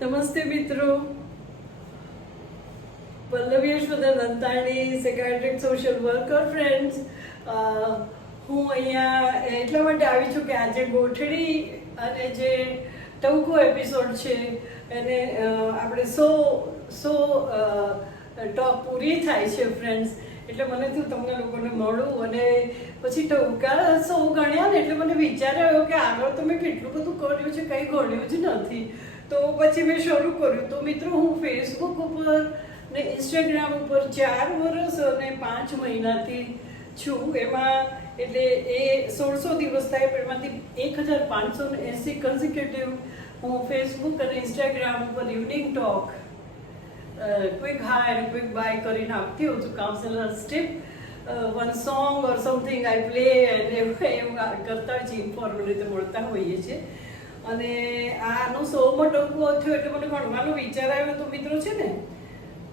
નમસ્તે મિત્રો. Pallavi Yashodhar Dantani secretary social worker friends હું અહીંયા એટલા માટે આવી છું કે આજે ગોઠડી અને જે ટૂંકો એપિસોડ છે એને આપણે સો સો ટોપ પૂરી થાય છે ફ્રેન્ડ્સ એટલે મને થયું તમને લોકોને મળું અને પછી ટૂંકા સો ગણ્યા ને એટલે મને વિચાર આવ્યો કે આગળ તમે કેટલું બધું કર્યું છે, કંઈ ગણ્યું જ નથી. તો પછી મેં શરૂ કર્યું. તો મિત્રો, હું ફેસબુક ઉપર ને ઇન્સ્ટાગ્રામ ઉપર ચાર વર્ષ અને પાંચ મહિનાથી છું. એમાં એટલે એ સોળસો દિવસ થાય, પણ એમાંથી એક હજાર પાંચસો ને એંસી કન્ઝિક્યુટિવ હું ફેસબુક અને ઇન્સ્ટાગ્રામ ઉપર ઇવનિંગ ટોક ક્વિક હાય અને ક્વિક બાય કરીને આપતી હોઉં છું. Counsellor step one song or something I play and એવું કરતા જ ઇન્ફોર્મલ રીતે મળતા હોઈએ છીએ. અને આનો સૌમો ટંકો થયો એટલે મને ભણવાનો વિચાર આવ્યો તો મિત્રો છે ને,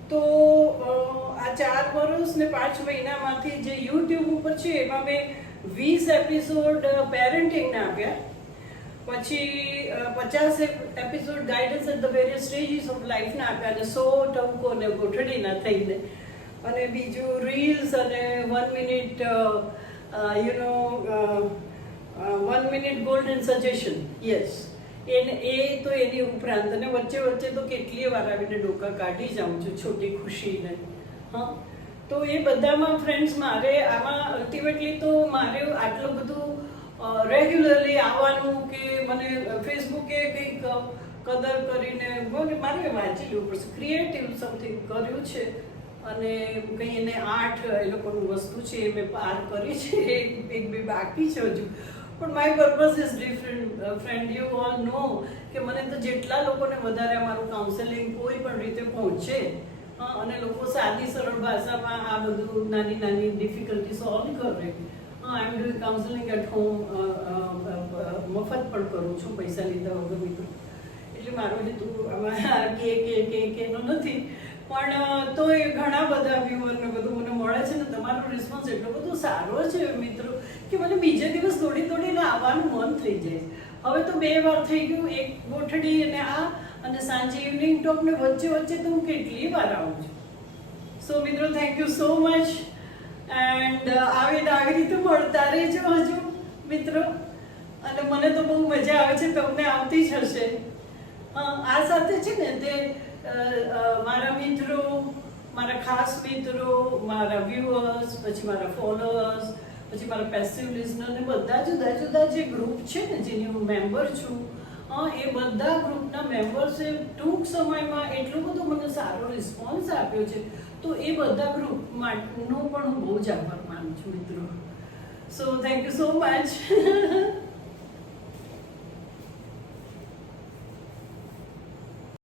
તો આ ચાર વર્ષ ને પાંચ મહિનામાંથી જે યુટ્યુબ ઉપર છે એમાં મેં વીસ એપિસોડ પેરેન્ટિંગના આપ્યા. પછી પચાસ episode guidance at the various stages of લાઈફના આપ્યા અને સો ટંકો ને ગોઠડીના થઈને અને બીજું રીલ્સ અને one minute you know one gold and suggestion. Yes એને એ તો એની ઉપરાંત અને વચ્ચે વચ્ચે તો કેટલીય વાર આવીને ડોકા કાઢી જાઉં છું છોટી ખુશીને. હા. તો એ બધામાં ફ્રેન્ડ્સ મારે આમાં અલ્ટિમેટલી તો મારે આટલું બધું રેગ્યુલરલી આવવાનું કે મને ફેસબુકે કંઈક કદર કરીને મારે વાંચી લેવું પડશે. ક્રિએટિવ સમથિંગ કર્યું છે અને કંઈ એને આઠ એ લોકોનું વસ્તુ છે એ મેં પાર કરી છે એક બે બાકી છે હજુ. પણ my purpose is different friend you all know કે મને તો જેટલા લોકોને વધારે અમારું કાઉન્સેલિંગ કોઈ પણ રીતે પહોંચે અને લોકો સાદી સરળ ભાષામાં આ બધું નાની નાની ડિફિકલ્ટી સોલ્વ કરે I am doing counselling at home મફત પણ કરું છું પૈસા લીધા વગર મિત્રો એટલે મારો હેતુ આમાં કે કે કે કે નો નથી. પણ તોય ઘણા બધા વ્યુઅર ને બધું મને મળે છે ને તમારો રિસ્પોન્સ એટલો બધો સારો છે મિત્રો કે મને બીજે દિવસ દોડી દોડીને આવવાનું મન થઈ જાય. હવે તો બે વાર થઈ ગયું, એક ગોઠડી અને આ, અને સાંજે ઇવનિંગ ટોકને વચ્ચે વચ્ચે તો હું કેટલી વાર આવું છું. સો મિત્રો thank you so much and આવી આવી રીતે મળતા રહેજો હજુ, મિત્રો. અને મને તો બહુ મજા આવે છે, તમને આવતી જ હશે. આ સાથે છે ને તે મારા મિત્રો મારા ખાસ મિત્રો, મારા વ્યુઅર્સ પછી મારા ફોલોઅર્સ પછી મારા પેસિવ લિઝનર ને બધા જુદા જુદા જે ગ્રુપ છે ને જેની હું મેમ્બર છું એ બધા ગ્રુપના મેમ્બર્સે ટૂંક સમયમાં એટલો બધો મને સારો રિસ્પોન્સ આપ્યો છે. તો એ બધા ગ્રુપ માટેનો પણ હું બહુ જ આભાર માનું છું, મિત્રો. So thank you so much